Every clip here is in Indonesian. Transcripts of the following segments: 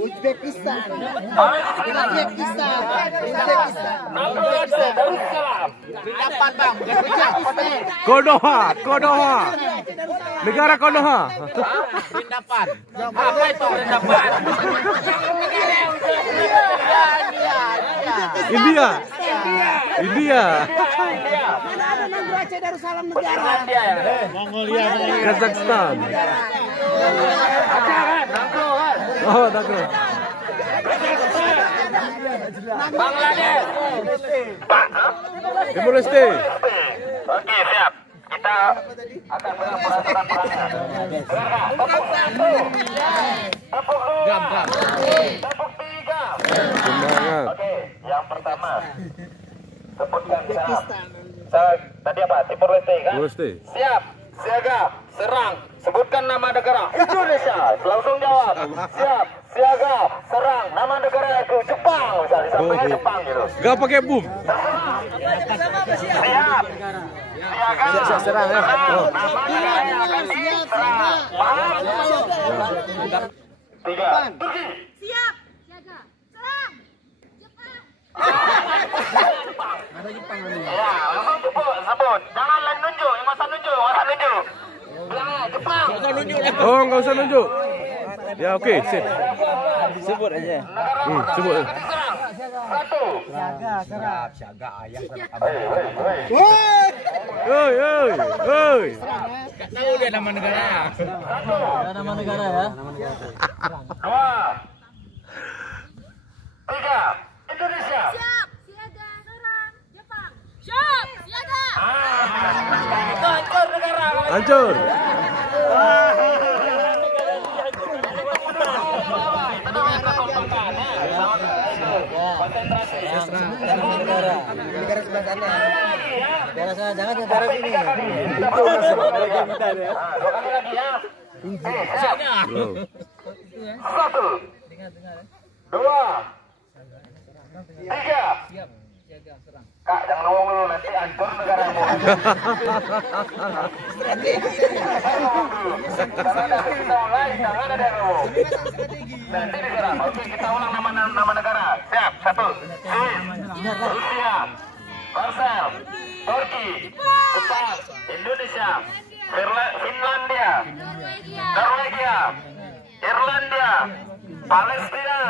Uzbekistan. Konoha. Negara Konoha. Rindapan. Apa itu Rindapan? India. Mana ada negara Darussalam negara? Mongolia. Kazakhstan. Oh, Nagro. Bangladesh. Timur Leste. Oke, siap. Kita akan peraturan perangkat. Tepuk 2. Tepuk 3. Semangat. Oke, yang pertama. Sebutkan tadi apa? Timur Leste kan? Timur Leste. Siap, siaga, serang. Sebutkan nama negara. Indonesia. Langsung jawab. Siap, siaga, serang. Nama negara itu Jepang. Misalnya sampai Jepang gitu. Gak pakai boom. Siap. Siaga. Serang ya. Oh. Nama negaranya akan diserang. Paham? 3. Turki. Siap, jaga, serang, Jepang. Ya, langsung sebut. Jangan nunjuk. Yang masa nunjuk. Bilang Jepang. Oh, nggak usah nunjuk. Ya oke, sip. Sebut aja. Sebut. 1. Siaga ayah. Oi. Tahu dia nama negara. Nama negara ya. 2. 3. Indonesia. Siap, siaga, serang, Jepang. Siap, siaga. Itu hancur negara. Hancur. Negara sebelah sana. Negara sana, jangan negara sini. Dua kali lagi ya. Siap. 1. 2. 3. Kak, jangan ngomong dulu, nanti hancur negaramu. Karena ada kita mulai, jangan ada yang ngomong. Nanti diserang. Oke, kita ulang nama negara. Siap. 1. Swiss, Rusia, Korsel, Turki, Jepang, Indonesia, Finlandia, Norwegia, Irlandia, Palestina,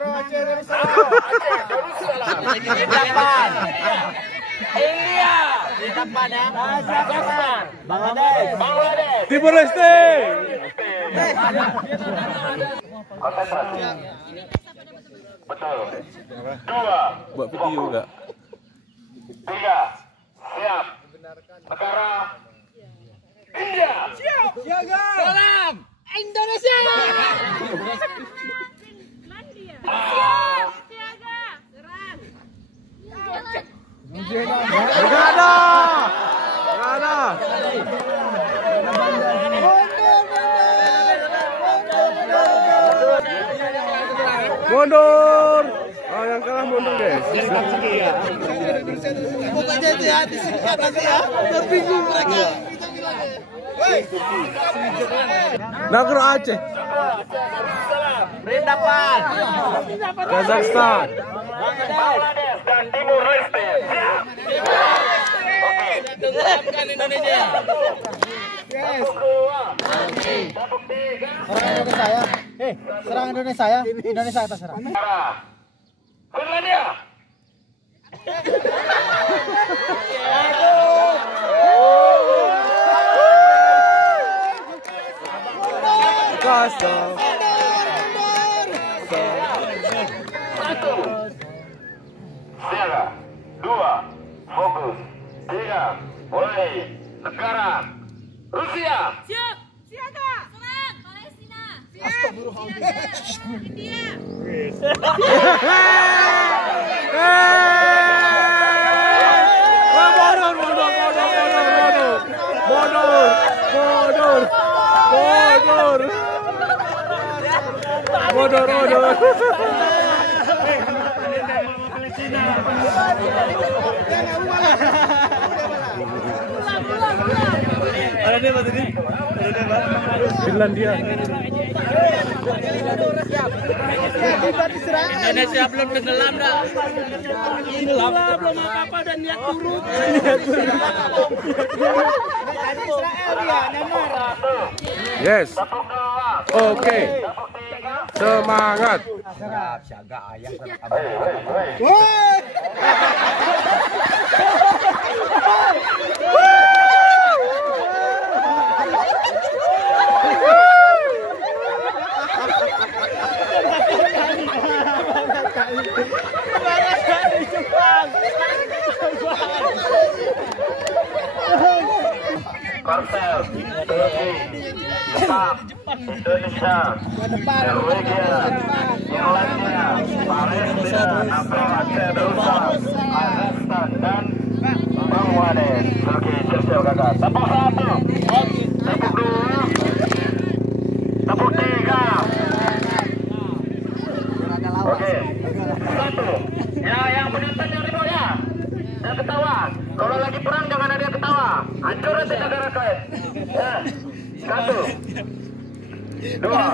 Aceh, Darussalam, Rindapan, India, Rindapan ya, Kazakhstan, Bangladesh, Timur Leste. konsentrasi. Betul. 2. Buat video enggak? 3. Siap. Negara India. Siap. Siaga. Salam. Indonesia. Finlandia. Siap, siaga, serang. New Zealand. Enggak ada. Mundur. Oh, yang kalah mundur deh. Pokoknya itu ya disingkat aja ya. Terbingung mereka. Nagro Aceh. Rindapan. Kazakhstan. Bangladesh dan Timur Leste. Siap. Oke. Tenggelamkan Indonesia. Tepuk 2. Tepuk 3. Serang Indonesia ya. Serang Indonesia ya. Indonesia atas serang. Finlandia. Kosong. 1. Siaga. 2. Fokus. 3. Mulai. Negara Rusia. Siap, siaga, serang, Palestina. Siap, siaga, India. Bodor. Pulang. Finlandia. Indonesia belum tenggelam dah. Belum apa-apa dan niat turun. Yes. Oke. Semangat. Korsel, Turki, Jepang, Indonesia, Norwegia, Irlandia, Malaysia, Kazakhstan, dan Bangladesh. Oke, siap kakak. Tepuk satu, tepuk dua, tepuk tiga. Oke, satu. Ya, yang menonton yang di bawah ya. Jangan ketawa. Kalau lagi perang jangan ada yang ketawa. Hancur nanti negara kalian. Ya. Satu. Dua.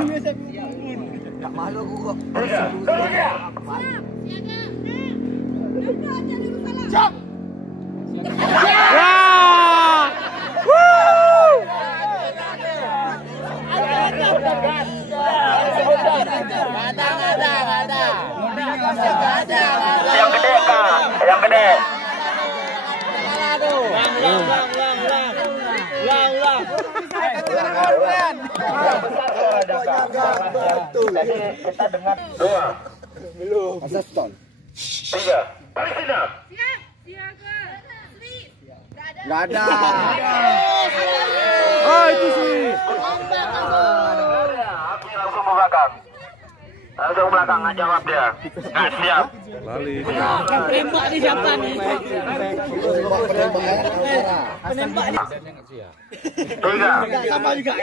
Tak malu aku kok. Tiga. Tiga. Siap. Yang gede kak, yang gede. Jadi kita dengar dua. Belum. Tiga. Palestina. Siap. Siaga. Nggak ada. Oh, itu sih. Oke, langsung ke belakang. Langsung belakang, nggak jawab dia. Nggak siap. Lali. Tembak di siapa nih? Tiga. Sama juga.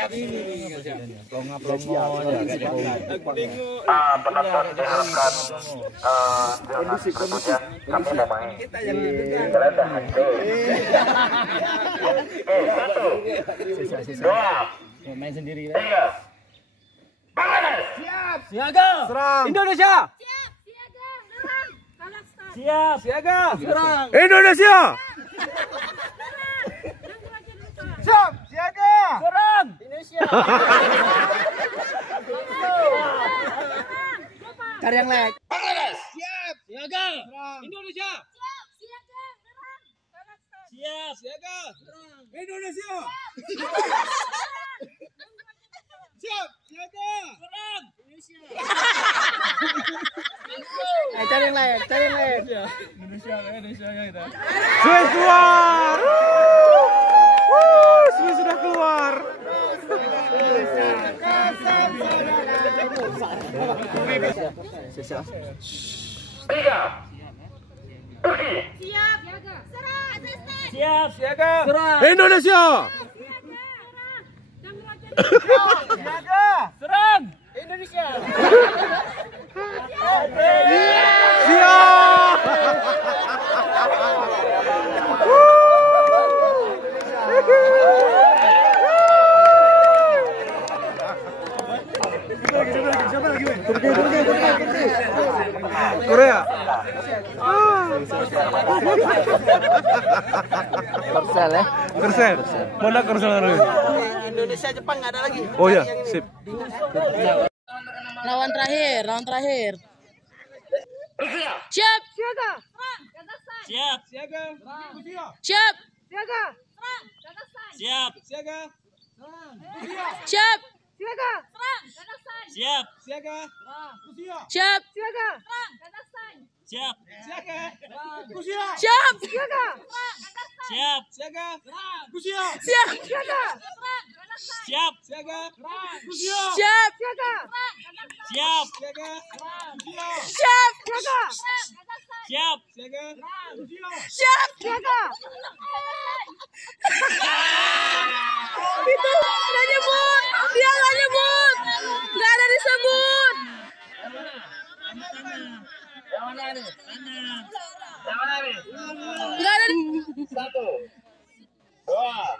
Penonton diharapkan jangan ribut ya. Kami mau main. Kalian dah hancur. Oke, satu. Dua. Main sendiri. Tiga. Bangladesh. Siaga. Serang. Indonesia. Siap. Siaga. Serang. Kazakhstan. Siap. Siaga. Serang. Indonesia. Siap. Siaga. Serang. Cari yang lain. Bangladesh. Siap. Siaga. Indonesia. Siap. Siaga. Serang. Kazakhstan. Siap. Siaga. Serang. Indonesia. Siap. Siaga. Serang. Indonesia. Cari yang lain. Cari yang lain. Indonesia ya kita. Swiss keluar. Swiss sudah keluar. Tiga. Turki. Siap. Siaga. Serang. Kazakhstan. Siap. Siaga. Serang. Indonesia. Serang. Indonesia. Siap. Korea. Korsel ya. Korsel. Mana Korsel hari? Indonesia Jepang nggak ada lagi. Oh ya, sip. Lawan terakhir. Rusia. Siap. Siaga. Serang. Kazakhstan. Siap. Siaga. Siap. Siaga. Serang. Kazakhstan. Siap. Siaga. Siap. Siaga. Serang. Kazakhstan. Siap. Siaga. Siap. Siaga. Serang. Kazakhstan. Siap. Siaga. Siap. Siaga. Serang. Kazakhstan. Siap. Siaga. Rusia. Siap. Siaga. Serang. Kazakhstan. Siap. Siaga. Rusia. Siap. Siaga. Serang. Kazakhstan. Siap. Siaga. Siap. Siaga. Serang. Kazakhstan. Siap. Siaga. Siap. Siaga. Itu nggak nyebut. Dia nggak nyebut. Nggak ada disebut. Yang mana nih? Yang mana nih? Nggak ada. Satu. Dua.